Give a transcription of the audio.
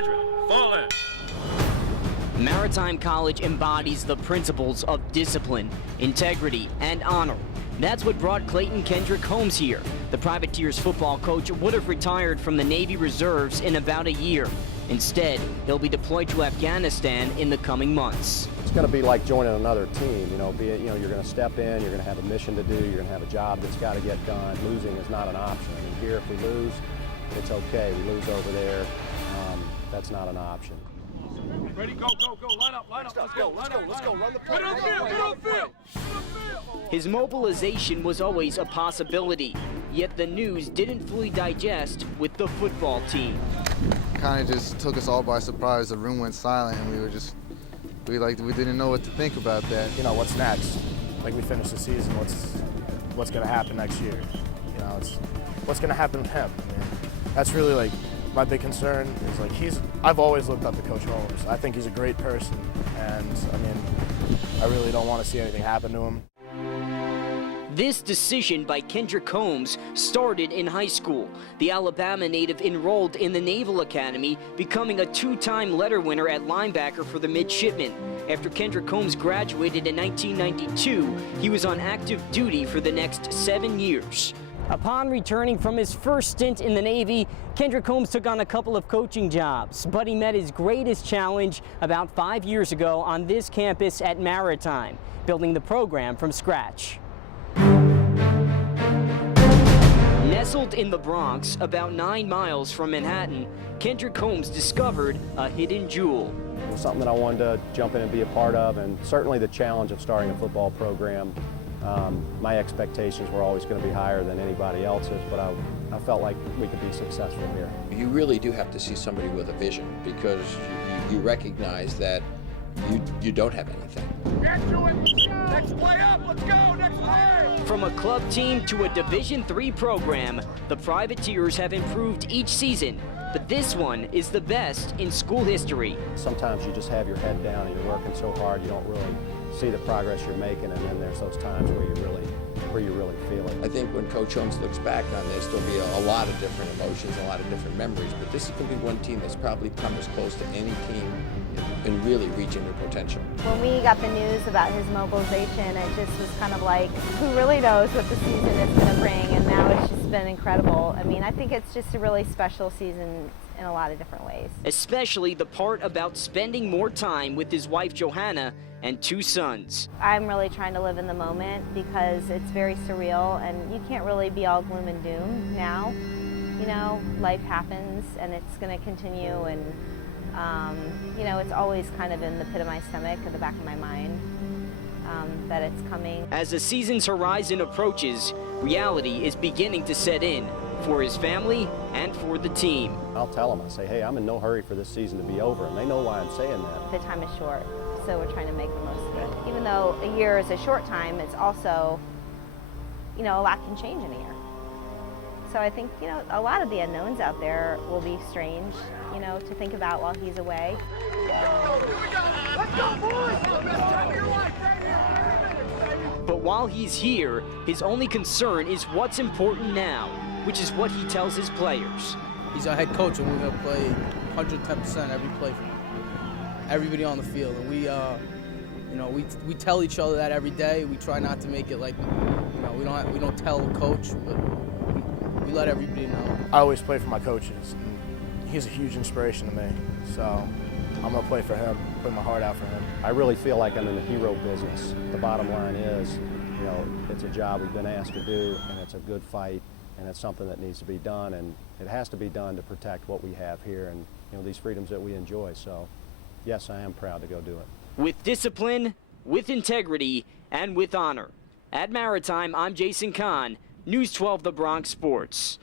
100, fall in. Maritime College embodies the principles of discipline, integrity, and honor. That's what brought Clayton Kendrick-Holmes here. The Privateers football coach would have retired from the Navy Reserves in about a year. Instead, he'll be deployed to Afghanistan in the coming months. It's going to be like joining another team, be it, you're going to step in, you're going to have a mission to do, you're going to have a job that's got to get done. Losing is not an option. I mean, here, if we lose, it's okay. We lose over there, that's not an option. Ready, go, line up, let's go, run the play. Get on field. His mobilization was always a possibility, yet the news didn't fully digest with the football team. Kind of just took us all by surprise. The room went silent, and we didn't know what to think about that. What's next? Like, we finished the season, what's going to happen next year? It's what's going to happen with him. I mean, that's really like my big concern is like I've always looked up to Coach Holmes. I think he's a great person, and I mean, I really don't want to see anything happen to him. This decision by Kendrick-Holmes started in high school. The Alabama native enrolled in the Naval Academy, becoming a two-time letter winner at linebacker for the midshipmen. After Kendrick-Holmes graduated in 1992, he was on active duty for the next 7 years. Upon returning from his first stint in the Navy, Kendrick-Holmes took on a couple of coaching jobs, but he met his greatest challenge about 5 years ago on this campus at Maritime, building the program from scratch. Nestled in the Bronx, about 9 miles from Manhattan, Kendrick-Holmes discovered a hidden jewel. It was something that I wanted to jump in and be a part of, and certainly the challenge of starting a football program. My expectations were always going to be higher than anybody else's, but I felt like we could be successful here. You really do have to see somebody with a vision, because you recognize that you don't have anything. Get to it! Next play up, let's go, next play! From a club team to a Division III program, the Privateers have improved each season, but this one is the best in school history. Sometimes you just have your head down and you're working so hard you don't really see the progress you're making, and then there's those times where you really feel it. I think when Coach Holmes looks back on this, there'll be a lot of different emotions, a lot of different memories, but this is going to be one team that's probably come as close to any team in really reaching their potential. When we got the news about his mobilization, it just was kind of like, who really knows what the season is going to bring, and now it's just been incredible. I mean, I think it's just a really special season in a lot of different ways. Especially the part about spending more time with his wife Johanna and 2 sons. I'm really trying to live in the moment because it's very surreal, and you can't really be all gloom and doom now. Life happens and it's going to continue, and it's always kind of in the pit of my stomach, in the back of my mind, that it's coming. As the season's horizon approaches, reality is beginning to set in for his family and for the team. I'll tell them, I say, hey, I'm in no hurry for this season to be over, and they know why I'm saying that. The time is short, so we're trying to make the most of it. Even though a year is a short time, it's also, a lot can change in a year. So I think, a lot of the unknowns out there will be strange, to think about while he's away. But while he's here, his only concern is what's important now, which is what he tells his players. He's our head coach, and we're going to play 110% every play for him. Everybody on the field, and we tell each other that every day. We try not to make it like, we don't tell the coach, but we let everybody know. I always play for my coaches, and he's a huge inspiration to me, so I'm going to play for him, put my heart out for him. I really feel like I'm in the hero business. The bottom line is, it's a job we've been asked to do, and it's a good fight, and it's something that needs to be done, and it has to be done to protect what we have here and these freedoms that we enjoy. So yes, I am proud to go do it. With discipline, with integrity, and with honor. At Maritime, I'm Jason Kahn, News 12 The Bronx Sports.